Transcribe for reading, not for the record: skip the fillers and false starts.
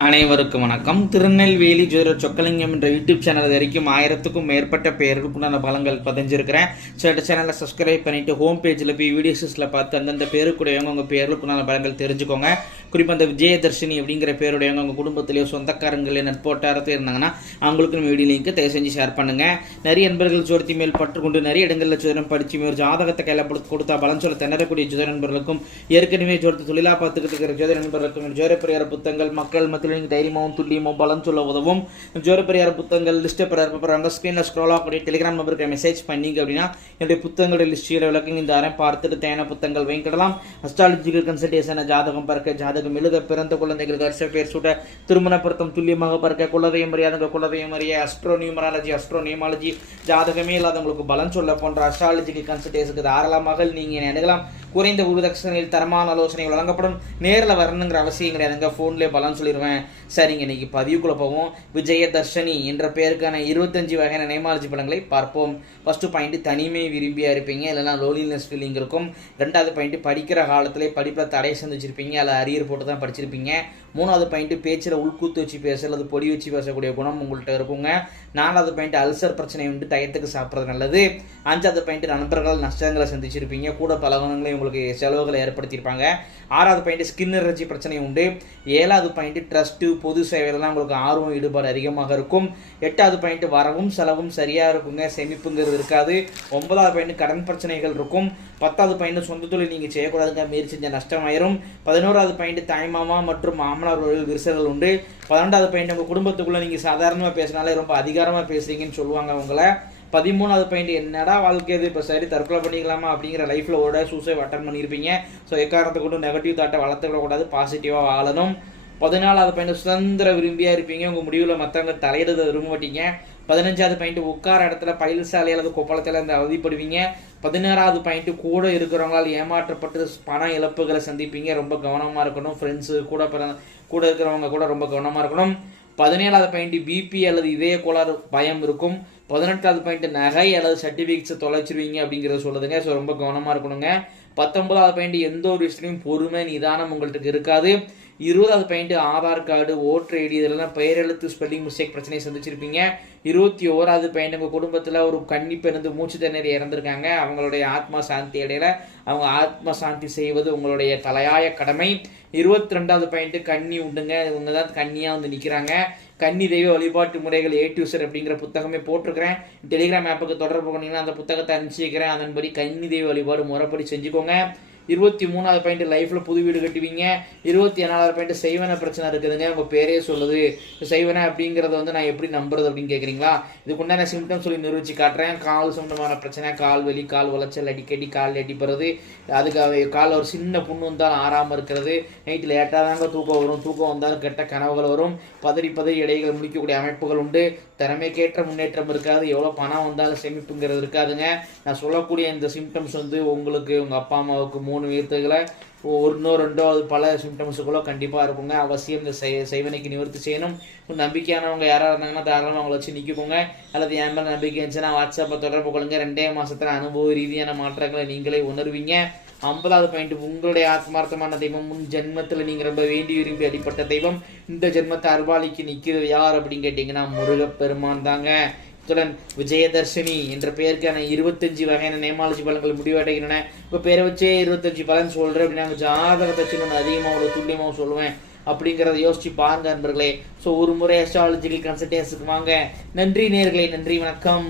அனைவருக்கும் வணக்கம். திருநெல்வேலி ஜோதிடர் சொக்கலிங்கம் என்ற யூடியூப் சேனல் வரைக்கும் 1000க்கும் மேற்பட்ட பேருக்குண்டான பலங்கள் பதிஞ்சிருக்கிறேன். ஸோ இந்த சேனலை சப்ஸ்கிரைப் பண்ணிட்டு ஹோம் பேஜில் போய் வீடியோஸில் பார்த்து அந்தந்த பேருக்குடையவங்க உங்கள் பேருக்குண்டான பலங்கள் தெரிஞ்சுக்கோங்க. குறிப்பாக அந்த விஜயதர்ஷினி அப்படிங்கிற பேருடையவங்க உங்கள் குடும்பத்திலேயோ சொந்தக்காரங்களே நட்போட்டாரத்தில் இருந்தாங்கன்னா அவங்களுக்கு நம்ம வீடியோ லிங்க்கு தயவு செஞ்சு ஷேர் பண்ணுங்கள். நிறைய நண்பர்கள் ஜோதி மேல் பற்றுக்கொண்டு நிறைய இடங்களில் ஜோதிடம் படித்து ஒரு ஜாதகத்தை கையில் கொடுத்தா பலன் சொல்ல திணறக்கூடிய ஜோதிட நண்பர்களுக்கும் ஏற்கனவே ஜோதி தொழிலாக பார்த்துக்கிட்டு இருக்கிற ஜோதிட நண்பர்களுக்கும் ஜோதிட பரிகார புத்தகங்கள் மக்கள் நீங்கள் தைரியமாகவும் துல்லியமாகவும் பலன் சொல்ல உதவும் ஜோதிட பரிகார புத்தகங்கள் லிஸ்ட்டை போகிறாங்க. ஸ்க்ரீனில் ஸ்க்ரோல் ஆகக்கூடிய டெலிகிராம் நம்பருக்கு மெசேஜ் பண்ணிங்க அப்படின்னா என்னுடைய புத்தகங்களுடைய லிஸ்டியோட விளக்கம் இந்த அரை பார்த்துட்டு தேன புத்தகங்கள் வாங்கிக்கிடலாம். அஸ்ட்ராலஜிக்கல் கன்சல்டேஷன் ஜாதகம் பார்க்க, ஜாதகம் எழுத, பிறந்த குழந்தைகளுக்கு வருஷ பேர் சூட்ட, திருமண பொருத்தம் துல்லியமாக பார்க்க, குலதெய்வம் அறியாதவங்க குலதெய்வம் அறிய, அஸ்ட்ரோனியூமராலஜி, அஸ்ட்ரோனியமாலஜி, ஜாதகமே இல்லாதவங்களுக்கு பலன் சொல்ல போன்ற அஸ்ட்ராலஜிக்கல் கன்சல்டேஷனுக்கு தாராளமாக நீங்கள் அணுகலாம். குறைந்த உருதட்சணையில் தரமான ஆலோசனைகள் வழங்கப்படும். நேரில் வரணுங்கிற அவசியம் கிடையாதுங்க, ஃபோன்லேயே பலன் சொல்லிடுவேன். சரிங்க, இன்னைக்கு பதிவுக்குள்ள போவோம். விஜயதர்ஷினி என்ற பெயருக்கான 25 வகையான நேமாலஜி பலன்களை பார்ப்போம். ஃபர்ஸ்ட் பாயிண்ட், தனிமை விரும்பியா இருப்பீங்க, இல்லைனா லோலினஸ் ஃபீலிங் இருக்கும். ரெண்டாவது பாயிண்ட், படிக்கிற காலத்திலே படிப்பில் தடை சந்திச்சிருப்பீங்க, அதில் அரியர் போட்டு தான் படிச்சிருப்பீங்க. மூணாவது பாயிண்ட், பேச்சில் உள்கூத்து வச்சு பேச அல்லது பொடி வச்சு பேசக்கூடிய குணம் உங்கள்கிட்ட இருக்குங்க. நாலாவது பாயிண்ட், அல்சர் பிரச்சனை உண்டு, டயத்துக்கு சாப்பிட்றது நல்லது. அஞ்சாவது பாயிண்ட், நண்பர்கள் நஷ்டங்களை சந்திச்சிருப்பீங்க, கூட பலகணங்களை உங்களுக்கு செலவுகளை ஏற்படுத்தியிருப்பாங்க. ஆறாவது பாயிண்ட், ஸ்கின் அலர்ஜி பிரச்சனை உண்டு. ஏழாவது பாயிண்ட், ட்ரஸ்ட்டு பொது சேவைகள்லாம் உங்களுக்கு ஆர்வம் ஈடுபாடு அதிகமாக இருக்கும். எட்டாவது பாயிண்ட், வரவும் செலவும் சரியாக இருக்குங்க, சேமிப்புங்கிறது இருக்காது. ஒன்பதாவது பாயிண்ட், கடன் பிரச்சனைகள் இருக்கும். பத்தாவது பாயிண்ட், சொந்த தொழில் நீங்கள் செய்யக்கூடாதுங்க, முயற்சி செஞ்ச நஷ்டமாயிரும். 11வது பாயிண்ட், தாய்மாமா மற்றும் மாமனார் விரிசல்கள் உண்டு. 12வது பாயிண்ட், உங்கள் குடும்பத்துக்குள்ளே நீங்கள் சாதாரணமாக பேசினாலே ரொம்ப அதிகாரமாக பேசுறீங்கன்னு சொல்லுவாங்க உங்களை. 13வது பாயிண்ட், என்னடா வாழ்க்கை இது, இப்போ சரி தற்கொலை பண்ணிக்கலாமா அப்படிங்கிற லைஃப்பில் ஓட சூசைட் அட்டன் பண்ணியிருப்பீங்க. ஸோ எக்காரணத்தை கொண்டு நெகட்டிவ் தாட்டை வளர்த்துக்கூடாது, பாசிட்டிவாக வாழணும். 14வது பாயிண்ட், சுதந்திர விரும்பியாக இருப்பீங்க, உங்கள் முடிவில் மற்றவங்க தலையிடுறத விரும்ப மாட்டீங்க. 15வது பாயிண்ட், உட்கார இடத்துல பயில்சாலை அல்லது கொப்பளத்தில் இந்த அவதிப்படுவீங்க. 16வது பாயிண்ட், கூட இருக்கிறவங்களால் ஏமாற்றப்பட்டு பண இழப்புகளை சந்திப்பீங்க, ரொம்ப கவனமாக இருக்கணும். ஃப்ரெண்ட்ஸு கூட இருக்கிறவங்க கூட ரொம்ப கவனமாக இருக்கணும். 17வது பாயிண்ட், பிபி அல்லது இதய கோளாறு பயம் இருக்கும். 18வது பாயிண்ட், நகை அல்லது சர்டிஃபிகேட்ஸை தொலைச்சிருவீங்க அப்படிங்கிறத சொல்லுதுங்க. ஸோ ரொம்ப கவனமாக இருக்கணுங்க. 19வது பாயிண்ட், எந்த ஒரு விஷயத்தையும் பொறுமை நிதானம் உங்கள்கிட்ட இருக்காது. 20வது point, Aadhaar card, voter ID இதெல்லாம் பெயரெழுத்து ஸ்பெல்லிங் மிஸ்டேக் பிரச்சனையை சந்திச்சிருப்பீங்க. 21வது பாயிண்ட், உங்கள் குடும்பத்தில் ஒரு கன்னி பெருந்து மூச்சு திணறி இறந்துருக்காங்க, அவங்களுடைய ஆத்மா சாந்தி இடையில அவங்க ஆத்மா சாந்தி செய்வது உங்களுடைய தலையாய கடமை. 22வது பாயிண்ட், கன்னி உண்டுங்க, இவங்க தான் கன்னியாக வந்து நிற்கிறாங்க. கன்னி தெய்வ வழிபாட்டு முறைகள் A to Z அப்படிங்கிற புத்தகமே போட்டிருக்கிறேன். டெலிகிராம் ஆப்புக்கு தொடர்பு பண்ணிங்கன்னா அந்த புத்தகத்தை அனுப்பிச்சிக்கிறேன். அதன்படி கன்னி தெய்வ வழிபாடு முறைப்படி செஞ்சுக்கோங்க. 23வது பாயிண்ட், லைஃப்பில் புது வீடு கட்டுவீங்க. 24வது பாயிண்ட், செய்வன பிரச்சனை இருக்குதுங்க, உங்கள் பேரே சொல்லுது. செய்வன அப்படிங்கிறத வந்து நான் எப்படி நம்புறது அப்படின்னு கேட்குறீங்களா? இதுக்குண்டான சிம்டம்ஸ் சொல்லி நிரூபிச்சு காட்டுறேன். கால் சம்பந்தமான பிரச்சனை, கால் வலி, கால் உளைச்சல், அடிக்கடி கால் அடிப்படுறது, அதுக்கு காலில் ஒரு சின்ன புண்ணு வந்தாலும் ஆறாமல் இருக்கிறது, நைட்டில் லேட்டாக தாங்க தூக்கம் வரும், தூக்கம் வந்தாலும் கெட்ட கனவுகள் வரும், பதறி இடைகள் முடிக்கக்கூடிய அமைப்புகள் உண்டு, திறமைக்கேற்ற முன்னேற்றம் இருக்காது, எவ்வளோ பணம் வந்தாலும் சேமிப்புங்கிறது இருக்காதுங்க. நான் சொல்லக்கூடிய இந்த சிம்டம்ஸ் வந்து உங்களுக்கு உங்கள் அப்பா அம்மாவுக்கு 3 வீர்த்துகளை ஒன்றோ ரெண்டோ அது பல சிம்டம்ஸுக்குள்ளே கண்டிப்பாக இருக்குங்க. அவசியம் இந்த செய்வனைக்கு நிவர்த்தி செய்யணும். நம்பிக்கையானவங்க யாராக இருந்தாங்கன்னா தாராளமாக அவங்கள வச்சு நிற்கிக்கோங்க. அல்லது என் மேலே நம்பிக்கை இருந்துச்சுன்னா வாட்ஸ்அப்பை தொடர்பு கொள்ளுங்க. 2 மாதத்தில் அனுபவ ரீதியான மாற்றங்களை நீங்களே உணர்வீங்க. 50வது பாயிண்ட், உங்களுடைய ஆத்மார்த்தமான தெய்வம் முன் ஜென்மத்தில் நீங்கள் ரொம்ப வேண்டி விரும்பி அடிப்பட்ட தெய்வம் இந்த ஜென்மத்தை அர்வாளிக்கு நிற்கிறது யார் அப்படின்னு கேட்டிங்கன்னா முருகப்பெருமான் தாங்க. இத்துடன் விஜயதர்ஷினி என்ற பெயருக்கான 25 வகையான நேமாலஜி பலன்கள் முடிவடைகின்றன. இப்போ பேரை வச்சே 25 பலன் சொல்கிறேன் அப்படின்னா ஜாதகத்தை வச்சு அதிகமாக துல்லியமாக சொல்லுவேன் அப்படிங்கிறத யோசிச்சு பாருங்க நண்பர்களே. ஸோ ஒரு முறை அஸ்ட்ராலஜிக்கல் கன்சல்டேஷனுக்கு வாங்க. நன்றி நேயர்களே, நன்றி, வணக்கம்.